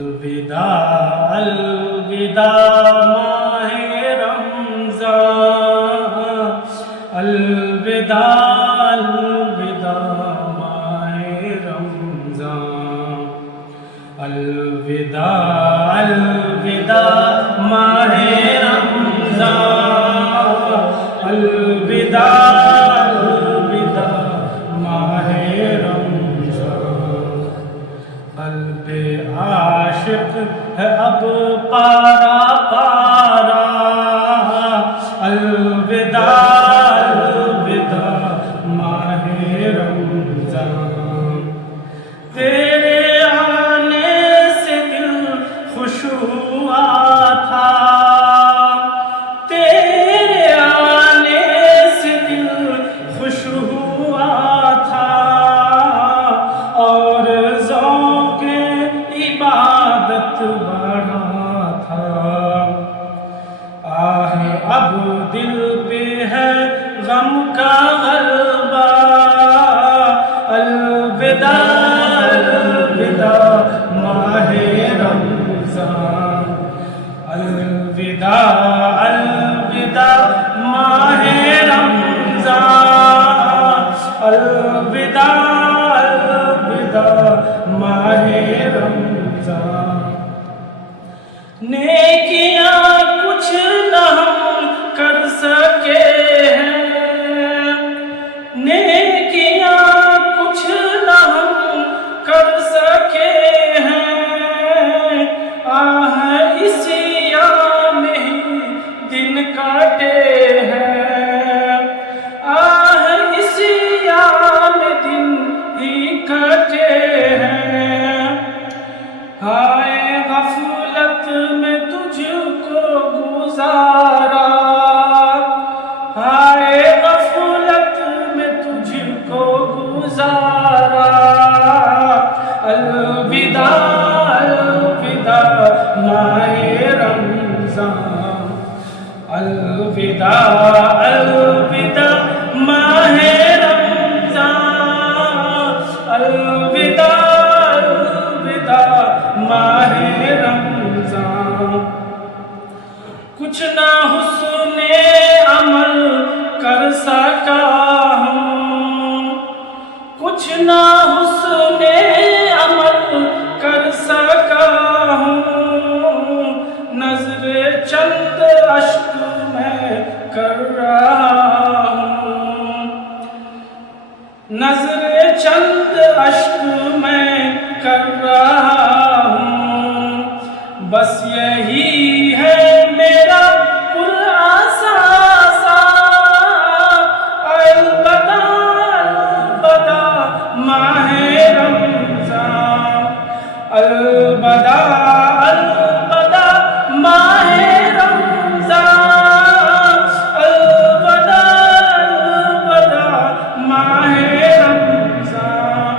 الوداع الوداع ماہ رمضان، الوداع الوداع ماہ رمضان، الوداع الوداع ماہ رمضان، الوداع الوداع ماہ رمضان۔ قلب عاشق ہے اب پارا پارا، الوداع الوداع ماہ رمضان۔ تیرے آنے سے دل خوش ہوا تھا، تیرے آنے سے دل خوش ہوا تھا، اور ذوق عبادت بڑھا تھا۔ آہ اب دل پہ ہے غم کا غلبہ، الوداع الوداع ماہ رمضان، الوداع الوداع ماہ رمضان، الوداع الوداع ماہ رمضان۔ نیکیاں کچھ نہ ہم کر سکے ہیں، نیکیاں کچھ نہ ہم کر سکے ہیں، آہ اسی میں ہی دن کاٹے ہیں، آہ اسی میں دن ہی کاٹے ہیں۔ ہائے غفلت میں تجھ کو گزارا، ہائے غفلت میں تجھ کو گزارا، الوداع الوداع ماہ رمضان، الوداع الوداع ماہ رمضان، الوداع الوداع ماہ رمضان۔ کچھ نہ حسن عمل کر سکا ہوں، کچھ نہ حسن عمل کر سکا ہوں، نظر چند اشک میں کر رہا ہوں، نظر چند اشک میں کر رہا ہوں، بس یہی ہے میرا کل اثاثہ، الوداع الوداع ماہ رمضان، الوداع الوداع ماہ رمضان، الوداع الوداع ماہ رمضان۔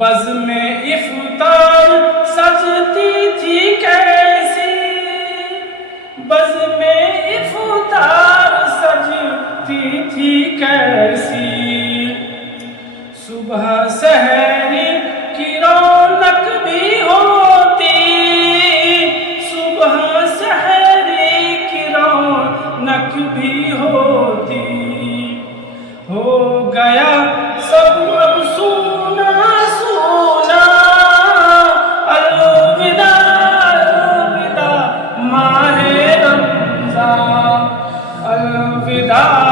بزم افطار سجتی تھی کیسی، بزم افطار سجتی تھی کیسی، صبح سحری کی رونق بھی ہوتی، صبح سحری کی رونق بھی ہوتی، ہو گیا سب اب سونا سونا، الوداع الوداع ماہ رمضان، الوداع